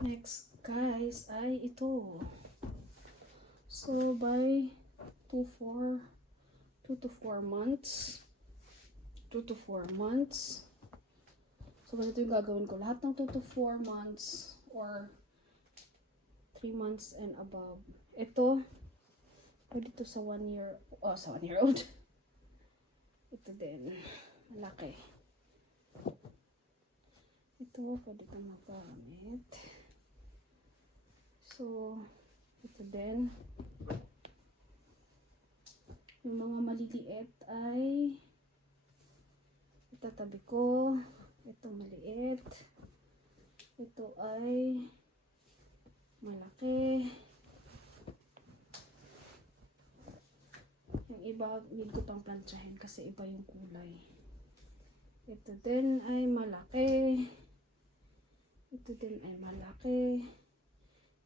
Next, guys, ay ito. So, by 2 to 4 months. 2 to 4 months. So, ganito yung gagawin ko. Lahat ng 2 to 4 months or 3 months and above. Ito, pwede ito sa 1 year, sa 1 year old. Ito din, malaki. Ito, pwede ito magamit. So, ito din. Yung mga maliliit ay itatabi ko. Ito maliit. Ito ay malaki. Yung iba, need ko pang plantsahin kasi iba yung kulay. Ito din ay malaki. Ito din ay malaki.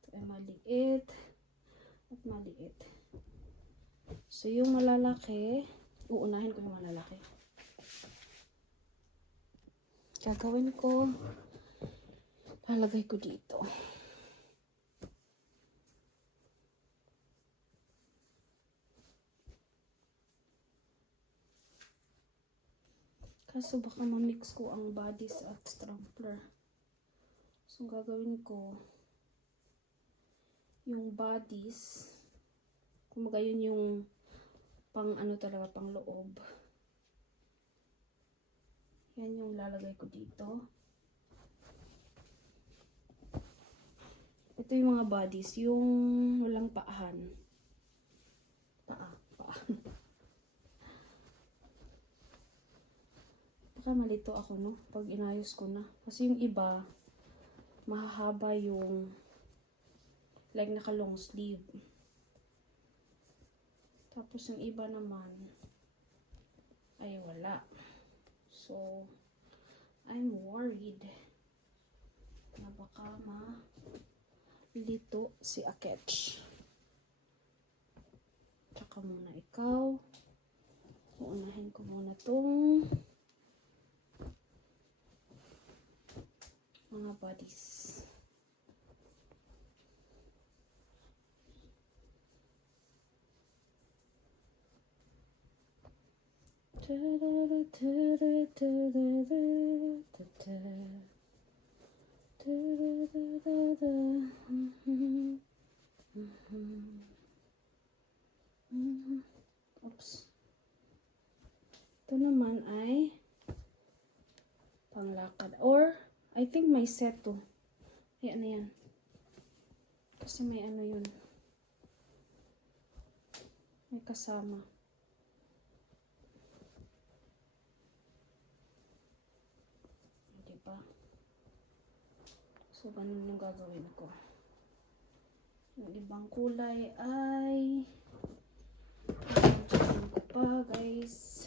Ito ay maliit. At maliit. So, yung malalaki, uunahin ko yung malalaki. Gagawin ko, lalagay ko dito. Kaso baka ma-mix ko ang bodies at strampler. So, gagawin ko, yung bodies, kumbaga yun yung pang ano talaga, pang loob. Yan yung lalagay ko dito. Ito yung mga bodies, yung walang paahan. Paa. Baka malito ako, no? Pag inayos ko na. Kasi yung iba, mahahaba yung like naka long sleeve. Tapos yung iba naman ay wala. So, I'm worried na baka malito si Akech. Tsaka muna ikaw. Uunahin ko muna tong mga bodies. Oops. Ito naman ay panglakad. Or, I think may set to. Ay, ano yan? Kasi may ano yun. May kasama. Diba? So, ganun yung gagawin ko. Yung ibang kulay ay check ko pa, guys.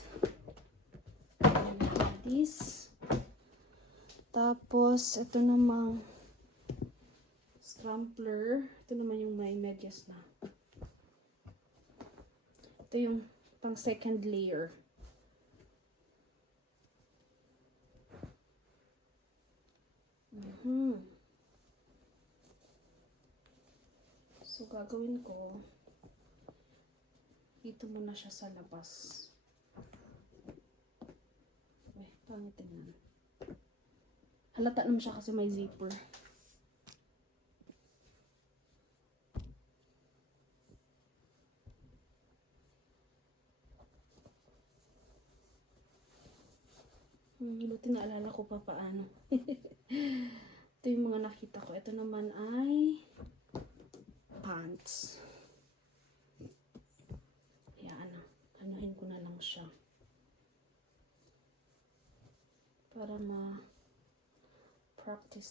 This. Tapos, ito namang strampler. Ito naman yung may medyas na. Ito yung pang second layer. So, gagawin ko, dito muna siya sa labas. Uy, pangit tingnan. Halata naman siya kasi may zipper. Buti naalala ko pa paano. Ito yung mga nakita ko. Ito naman ay pants. Yan. Anuhin ko na lang siya. Para ma-practice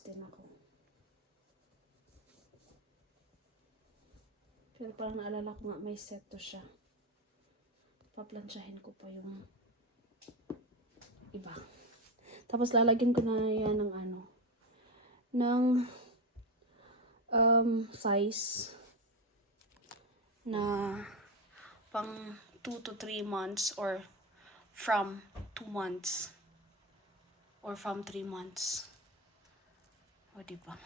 din ako. Pero parang naalala ko nga may set to siya. Paplansyahin ko pa yung iba. Tapos lalagyan ko na yan ng ano. Ng size na pang 2 to 3 months or from 2 months or from 3 months. O, diba?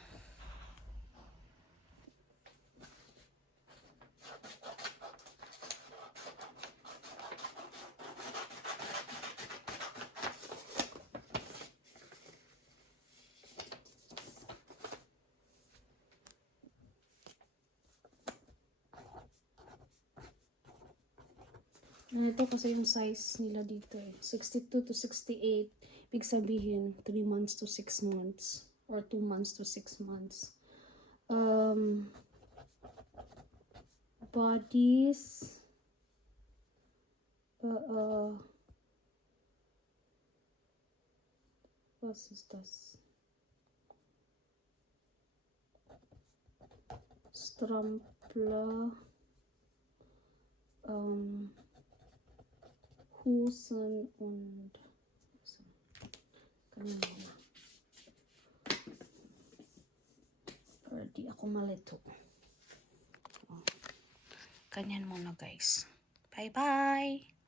Ito kasi yung size nila dito eh. 62 to 68. Ibig sabihin, 3 months to 6 months. Or 2 months to 6 months. Bodies. What is this? Strampler. Husen und kanina na. Pero di ako malito. Oh. Ganyan muna guys. Bye bye!